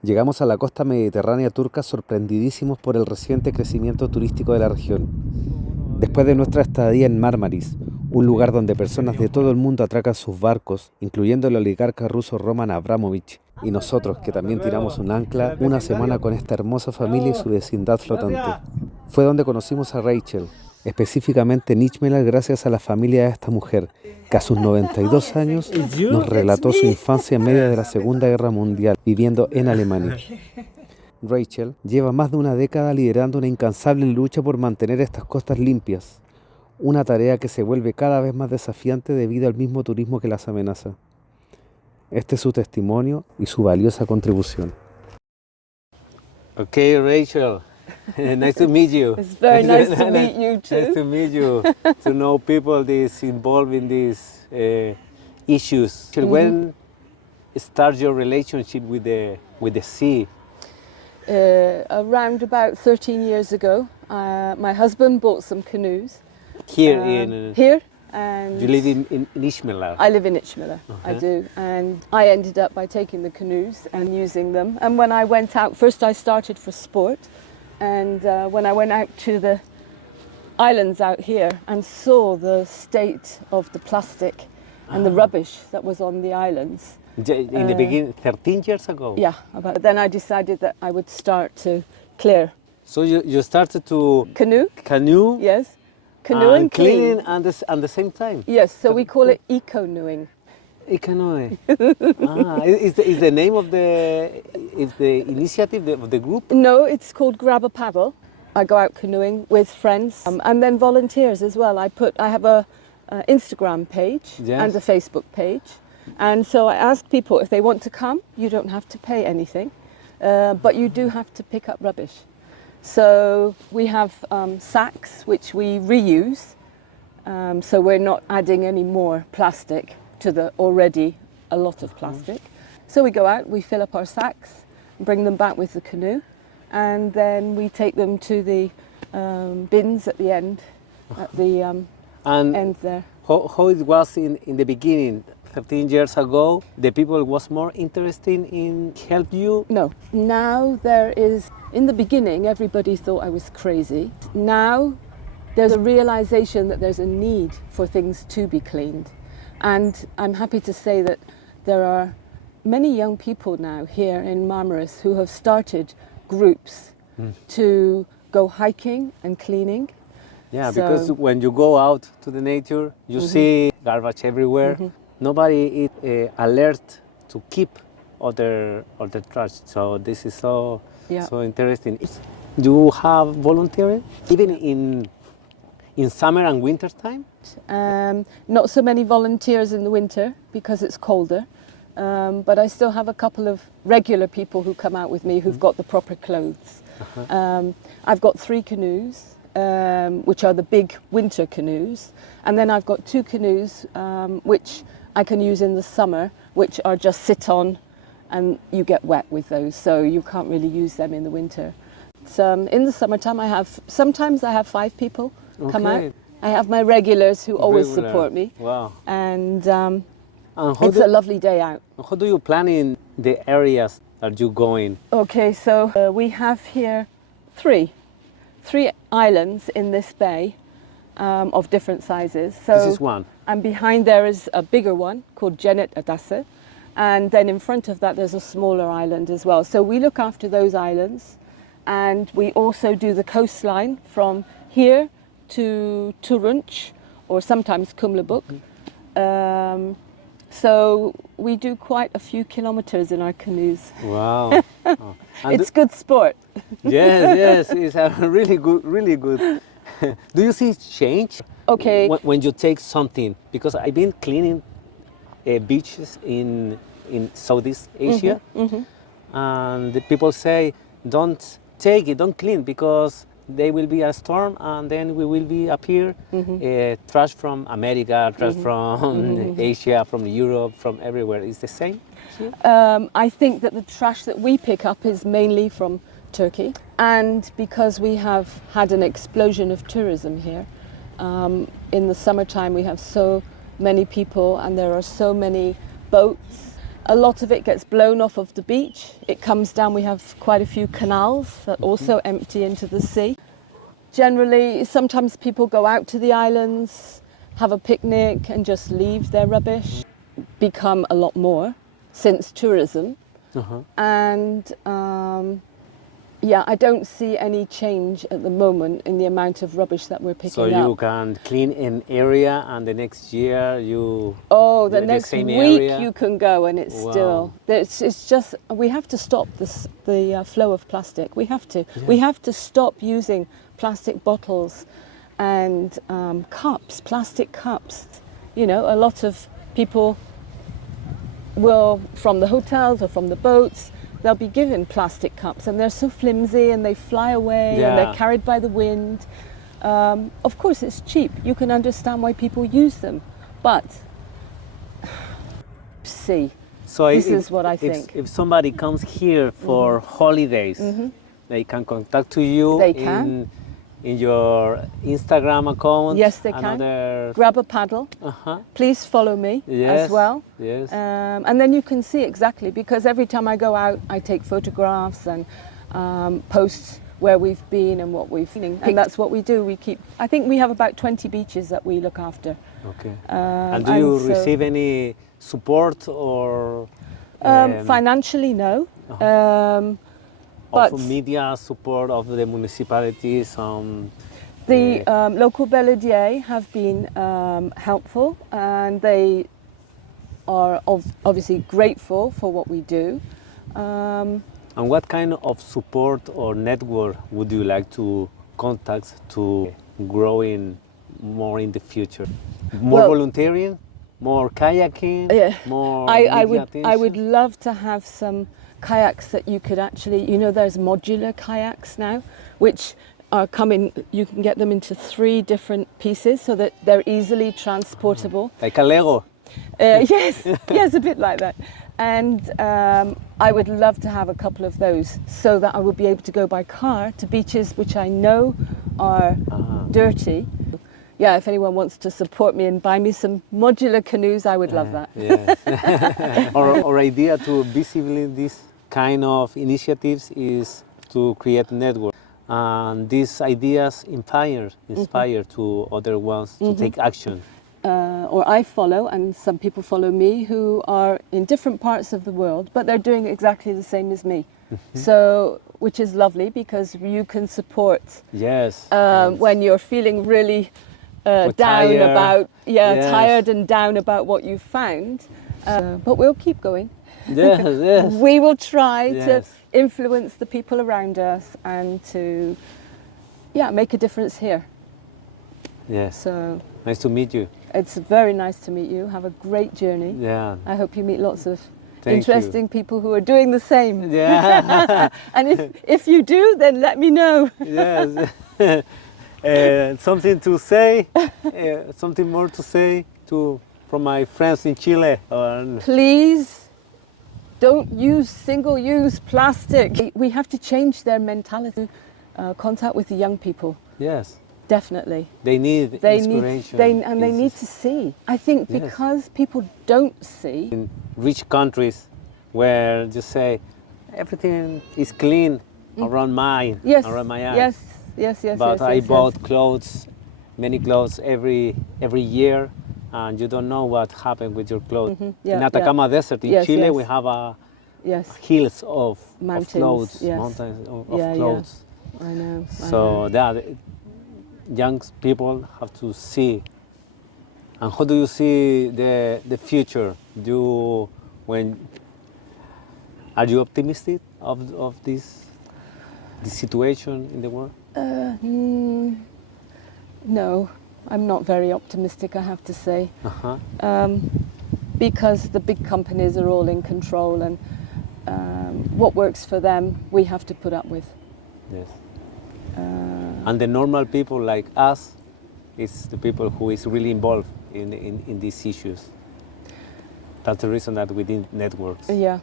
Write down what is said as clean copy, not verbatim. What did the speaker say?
Llegamos a la costa mediterránea turca sorprendidísimos por el reciente crecimiento turístico de la región. Después de nuestra estadía en Marmaris, un lugar donde personas de todo el mundo atracan sus barcos, incluyendo el oligarca ruso Roman Abramovich, y nosotros que también tiramos un ancla, una semana con esta hermosa familia y su vecindad flotante. Fue donde conocimos a Rachel, específicamente en İçmelar gracias a la familia de esta mujer, que a sus 92 años nos relató su infancia en medio de la Segunda Guerra Mundial, viviendo en Alemania. Rachel lleva más de una década liderando una incansable lucha por mantener estas costas limpias, una tarea que se vuelve cada vez más desafiante debido al mismo turismo que las amenaza. Este es su testimonio y su valiosa contribución. Okay, Rachel, nice to meet you. It's very nice to meet you too. Nice to meet you, to know people this involved in these issues. When start your relationship with the sea? Around about 13 years ago, my husband bought some canoes. Here in Here. And you live in İçmeler. I live in İçmeler, I do. And I ended up by taking the canoes and using them. And when I went out, first I started for sport. And when I went out to the islands out here and saw the state of the plastic and the rubbish that was on the islands. In the beginning, 13 years ago? Yeah, then I decided that I would start to clear. So you started to Canoe? Yes. Canoe and cleaning at the same time? Yes, so we call it eco-canoeing. Eco-canoeing. Is the name of the initiative of the group? No, it's called Grabapaddle. I go out canoeing with friends and then volunteers as well. I have a Instagram page and a Facebook page. And so I ask people if they want to come, you don't have to pay anything, but you do have to pick up rubbish. So we have sacks which we reuse, so we're not adding any more plastic to the already a lot of plastic. So we go out, we fill up our sacks, bring them back with the canoe, and then we take them to the bins at the end, at the end there. How it was in the beginning? 13 years ago, the people was more interested in help you? No. Now there is, in the beginning, everybody thought I was crazy. Now there's a realization that there's a need for things to be cleaned. And I'm happy to say that there are many young people now here in Marmaris who have started groups to go hiking and cleaning. Yeah, because when you go out to the nature, you see garbage everywhere. Nobody is alert to keep other trash. So this is so interesting. Do you have volunteering even in summer and winter time? Not so many volunteers in the winter because it's colder. But I still have a couple of regular people who come out with me who've got the proper clothes. I've got 3 canoes, which are the big winter canoes. And then I've got 2 canoes, which I can use in the summer, which are just sit on and you get wet with those, so you can't really use them in the winter. In the summertime sometimes I have 5 people come out. I have my regulars who always support me. Wow. And it's a lovely day out. How do you plan in the areas that you go in? Okay, so we have here 3 islands in this bay of different sizes. So this is one. And behind there is a bigger one called Adası. And then in front of that there's a smaller island as well. So we look after those islands, and we also do the coastline from here to Turunç, or sometimes Kumlabuk. So we do quite a few kilometers in our canoes. Wow. It's good sport. Yes, it's a really good. Do you see change? Okay. When you take something, because I've been cleaning beaches in Southeast Asia, and the people say, don't take it, don't clean, because there will be a storm and then we will be up here, trash from America, trash from Asia, from Europe, from everywhere. Is the same? I think that the trash that we pick up is mainly from Turkey, and because we have had an explosion of tourism here, in the summertime we have so many people and there are so many boats A lot of it gets blown off of the beach. It comes down. We have quite a few canals that also empty into the sea. Generally, sometimes people go out to the islands, have a picnic and just leave their rubbish. Become a lot more since tourism. And yeah, I don't see any change at the moment in the amount of rubbish that we're picking up. So you can clean an area and the next year you... Oh, the next same week area? you can go and it's still... It's just, we have to stop the flow of plastic. We have to. Yeah. We have to stop using plastic bottles and cups, plastic cups. You know, a lot of people will, from the hotels or from the boats, they'll be given plastic cups and they're so flimsy and they fly away and they're carried by the wind. Of course it's cheap, you can understand why people use them, but see, so this is what I think. If somebody comes here for holidays, they can contact to you in your Instagram account. Yes, they can. Grabapaddle. Please follow me as well. Yes. And then you can see exactly, because every time I go out, I take photographs and post where we've been and what we've seen. And that's what we do. We keep. I think we have about 20 beaches that we look after. Okay. And do you receive any support or? Financially, no. Of media support of the municipalities? The local belediye have been helpful and they are obviously grateful for what we do. And what kind of support or network would you like to contact to growing more in the future? More volunteering? More kayaking? Yeah. More I would love to have some kayaks that you could actually, you know, there's modular kayaks now, which are coming, you can get them into 3 different pieces so that they're easily transportable. Like a Lego? Yes, yes, a bit like that. And I would love to have a couple of those so that I would be able to go by car to beaches which I know are dirty. Yeah, if anyone wants to support me and buy me some modular canoes, I would love that. Yes. Our idea to visibly this kind of initiatives is to create network. And these ideas inspire to other ones to take action. Or I follow, and some people follow me who are in different parts of the world, but they're doing exactly the same as me. So, which is lovely because you can support when you're feeling really down tired. about, tired and down about what you've found. But we'll keep going. Yes, yes. We will try to influence the people around us and to, make a difference here. Yes. So nice to meet you. It's very nice to meet you. Have a great journey. Yeah. I hope you meet lots of interesting people who are doing the same. Yeah. And if you do, then let me know. Yes. Something to say, something more to say from my friends in Chile. Please don't use single-use plastic. We have to change their mentality. Contact with the young people. Yes. Definitely. They need inspiration. They need to see. I think because people don't see. In rich countries where just say everything is clean around my eyes. Yes. But I bought clothes, many clothes every year, and you don't know what happened with your clothes. In Atacama Desert in Chile, we have hills of clothes, mountains of clothes. I know. So that young people have to see. And how do you see the future? Are you optimistic of this situation in the world? No, I'm not very optimistic, I have to say. Because the big companies are all in control and what works for them, we have to put up with. Yes. And the normal people like us is the people who is really involved in these issues. That's the reason that we need networks. Yeah.